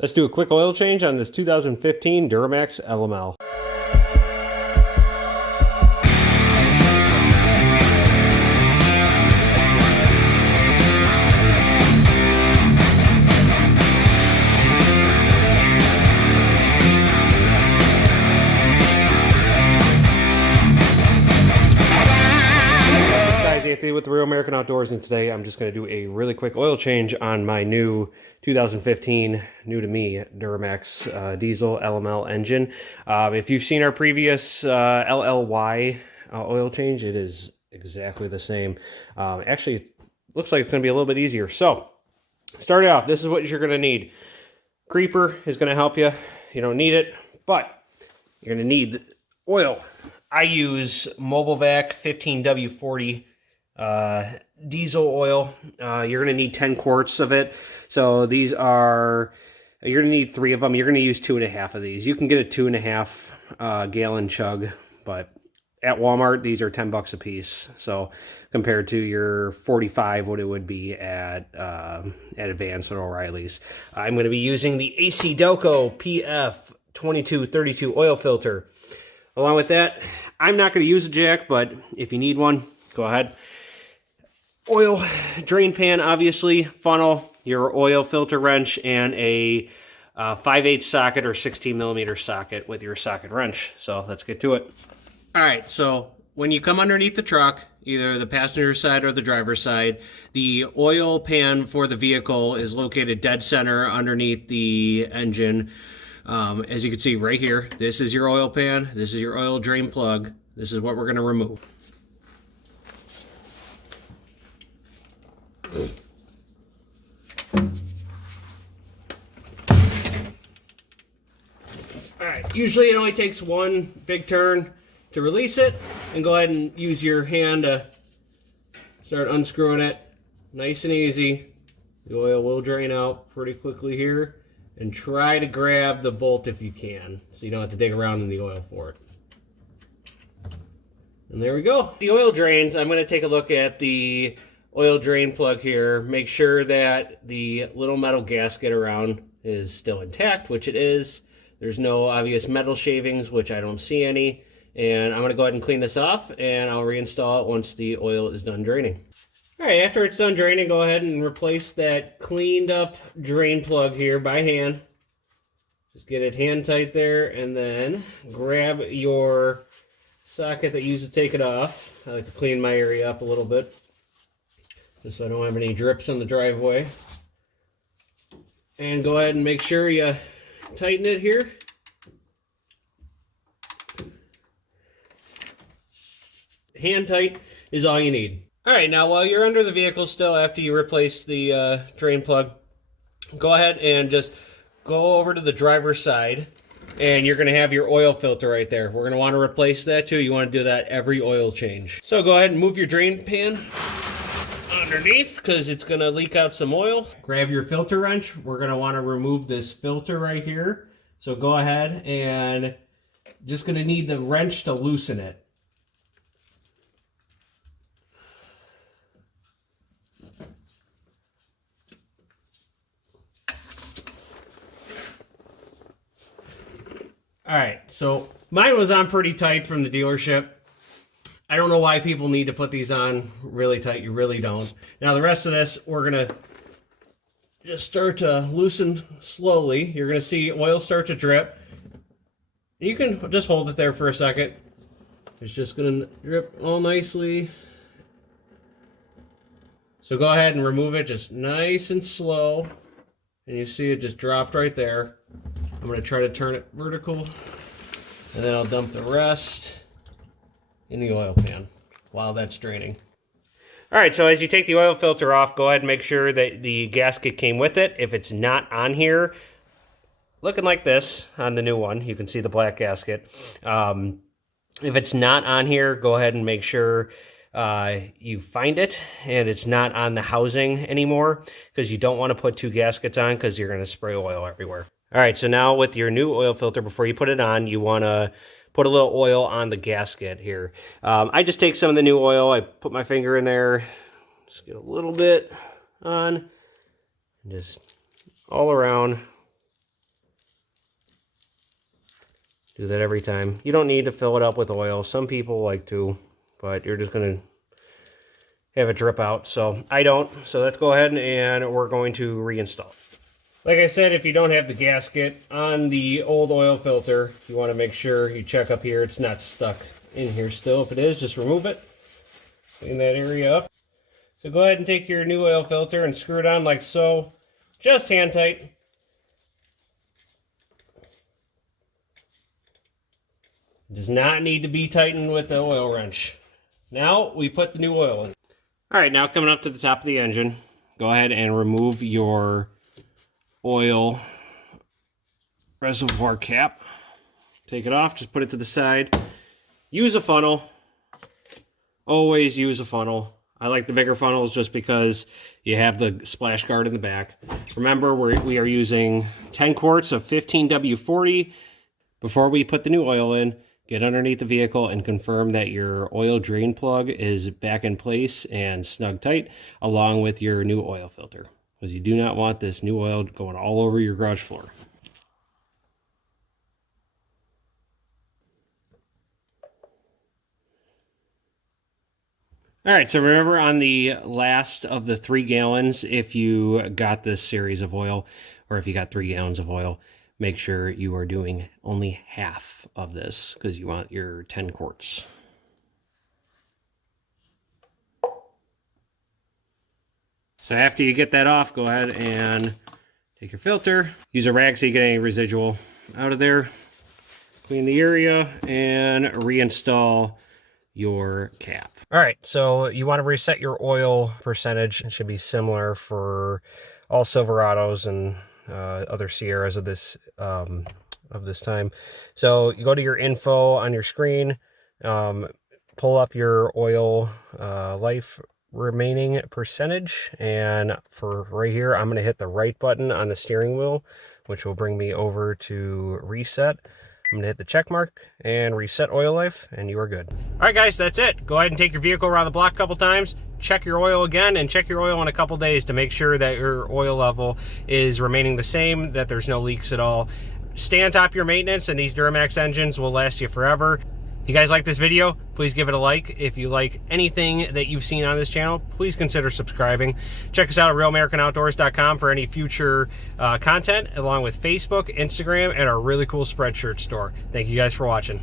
Let's do a quick oil change on this 2015 Duramax LML. Anthony with the Real American Outdoors, and today I'm just going to do a really quick oil change on my new 2015, new to me, Duramax Diesel LML engine. If you've seen our previous LLY oil change, it is exactly the same. Actually, it looks like it's going to be a little bit easier. So, start off, this is what you're going to need. Creeper is going to help you. You don't need it, but you're going to need oil. I use Mobilevac 15W40 diesel oil. You're going to need 10 quarts of it. So these are, you're going to need 3 of them. You're going to use 2.5 of these. You can get a 2.5 gallon chug, but at Walmart, these are $10 a piece. So compared to your 45, what it would be at Advance or O'Reilly's. I'm going to be using the AC Delco PF 2232 oil filter. Along with that, I'm not going to use a jack, but if you need one, go ahead. Oil drain pan, obviously, funnel, your oil filter wrench, and a 5/8 socket or 16mm socket with your socket wrench. So let's get to it. All right, so when you come underneath the truck, either the passenger side or the driver's side, the oil pan for the vehicle is located dead center underneath the engine. As you can see right here, this is your oil pan, this is your oil drain plug. This is what we're going to remove. Alright, usually it only takes one big turn to release it, and go ahead and use your hand to start unscrewing it. Nice and easy. The oil will drain out pretty quickly here, and try to grab the bolt if you can, so you don't have to dig around in the oil for it. And there we go. The oil drains, I'm going to take a look at the oil drain plug here. Make sure that the little metal gasket around is still intact, which it is. There's no obvious metal shavings, which I don't see any. And I'm going to go ahead and clean this off, and I'll reinstall it once the oil is done draining. All right, after it's done draining, go ahead and replace that cleaned up drain plug here by hand. Just get it hand tight there, and then grab your socket that you use to take it off. I like to clean my area up a little bit, just so I don't have any drips on the driveway. And go ahead and make sure you tighten it here. Hand tight is all you need. All right, now while you're under the vehicle still, after you replace the drain plug, go ahead and just go over to the driver's side, and you're going to have your oil filter right there. We're going to want to replace that too. You want to do that every oil change. So go ahead and move your drain pan underneath, because it's going to leak out some oil. Grab your filter wrench. We're going to want to remove this filter right here. So go ahead and just going to need the wrench to loosen it. All right, so mine was on pretty tight from the dealership. I don't know why people need to put these on really tight. You really don't. Now the rest of this, we're going to just start to loosen slowly. You're going to see oil start to drip. You can just hold it there for a second. It's just going to drip all nicely. So go ahead and remove it just nice and slow. And you see it just dropped right there. I'm going to try to turn it vertical, and then I'll dump the rest in the oil pan while that's draining. All right, so as you take the oil filter off, go ahead and make sure that the gasket came with it. If it's not on here, looking like this on the new one, you can see the black gasket. If it's not on here, go ahead and make sure you find it and it's not on the housing anymore, because you don't want to put 2 gaskets on, because you're going to spray oil everywhere. All right, so now with your new oil filter, before you put it on, you want to put a little oil on the gasket here. I just take some of the new oil, I put my finger in there, just get a little bit on, and just all around Do that every time. You don't need to fill it up with oil. Some people like to, but you're just going to have it drip out. So I don't. So let's go ahead and we're going to reinstall. Like I said, if you don't have the gasket on the old oil filter, you want to make sure you check up here. It's not stuck in here still. If it is, just remove it. Clean that area up. So go ahead and take your new oil filter and screw it on like so. Just hand tight. It does not need to be tightened with the oil wrench. Now we put the new oil in. All right, now coming up to the top of the engine, go ahead and remove your oil reservoir cap. Take it off, just put it to the side. Use a funnel. Always use a funnel. I like the bigger funnels just because you have the splash guard in the back. Remember, we are using 10 quarts of 15W40. Before we put the new oil in, get underneath the vehicle and confirm that your oil drain plug is back in place and snug tight, along with your new oil filter, because you do not want this new oil going all over your garage floor. All right, so remember on the last of the 3 gallons, if you got this series of oil, or if you got 3 gallons of oil, make sure you are doing only half of this because you want your 10 quarts. So after you get that off, go ahead and take your filter. Use a rag so you get any residual out of there. Clean the area and reinstall your cap. All right, so you want to reset your oil percentage. It should be similar for all Silverados and other Sierras of this time. So you go to your info on your screen, pull up your oil life remaining percentage, and for right here, I'm going to hit the right button on the steering wheel, which will bring me over to reset. I'm going to hit the check mark and reset oil life, and you are good. All right, guys, that's it. Go ahead and take your vehicle around the block a couple times, check your oil again, and check your oil in a couple days to make sure that your oil level is remaining the same, that there's no leaks at all. Stay on top of your maintenance, and these Duramax engines will last you forever. If you guys like this video, please give it a like. If you like anything that you've seen on this channel, please consider subscribing. Check us out at RealAmericanOutdoors.com for any future content, along with Facebook, Instagram, and our really cool Spreadshirt store. Thank you guys for watching.